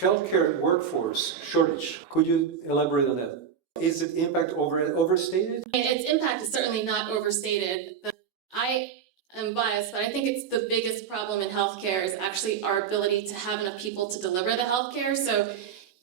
Healthcare workforce shortage. Could you elaborate on that? Is it impact overstated? Its impact is certainly not overstated. I am biased, but I think it's the biggest problem in healthcare is actually our ability to have enough people to deliver the healthcare. So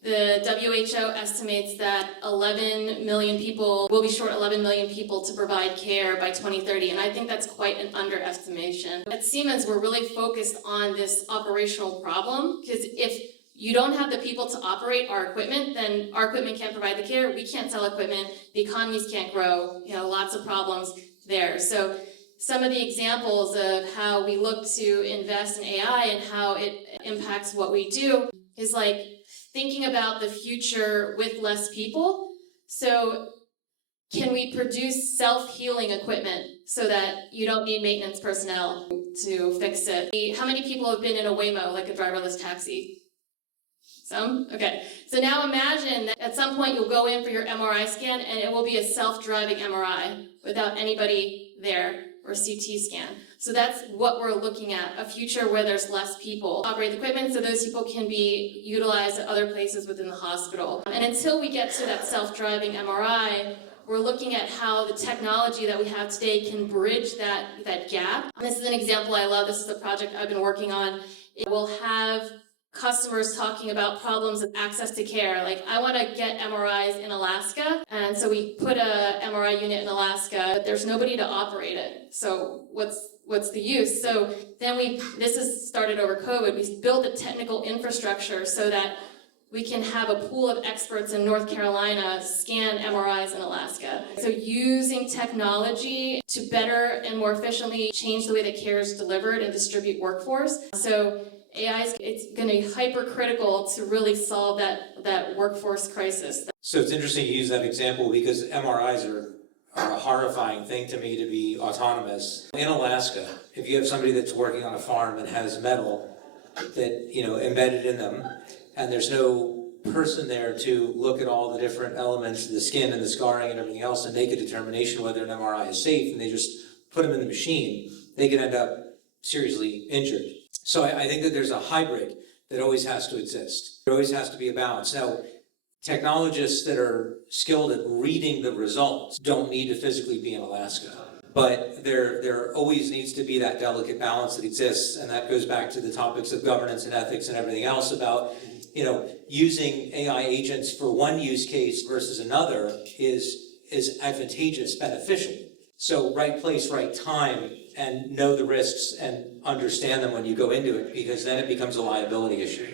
the WHO estimates that 11 million people will be short 11 million people to provide care by 2030, and I think that's quite an underestimation. At Siemens, we're really focused on this operational problem, because if you don't have the people to operate our equipment, then our equipment can't provide the care, we can't sell equipment, the economies can't grow, lots of problems there. So some of the examples of how we look to invest in AI and how it impacts what we do is like thinking about the future with less people. So can we produce self-healing equipment so that you don't need maintenance personnel to fix it? How many people have been in a Waymo, like a driverless taxi? Some? Okay. So now imagine that at some point you'll go in for your MRI scan and it will be a self-driving MRI without anybody there, or CT scan. So that's what we're looking at, a future where there's less people operate the equipment so those people can be utilized at other places within the hospital. And until we get to that self-driving MRI, we're looking at how the technology that we have today can bridge that gap. And this is an example I love. This is a project I've been working on. It will have customers talking about problems of access to care. Like, I want to get MRIs in Alaska, and so we put a MRI unit in Alaska, but there's nobody to operate it. So what's the use? So then this is started over COVID, we built a technical infrastructure so that we can have a pool of experts in North Carolina scan MRIs in Alaska. So using technology to better and more efficiently change the way that care is delivered and distribute workforce. So AI, it's going to be hypercritical to really solve that workforce crisis. So it's interesting you use that example because MRIs are a horrifying thing to me to be autonomous. In Alaska, if you have somebody that's working on a farm and has metal that, embedded in them, and there's no person there to look at all the different elements, the skin and the scarring and everything else, and make a determination whether an MRI is safe, and they just put them in the machine, they can end up seriously injured. So I think that there's a hybrid that always has to exist. There always has to be a balance. Now, technologists that are skilled at reading the results don't need to physically be in Alaska. But there always needs to be that delicate balance that exists, and that goes back to the topics of governance and ethics and everything else about, using AI agents for one use case versus another is advantageous, beneficial. So right place, right time, and know the risks and understand them when you go into it, because then it becomes a liability issue.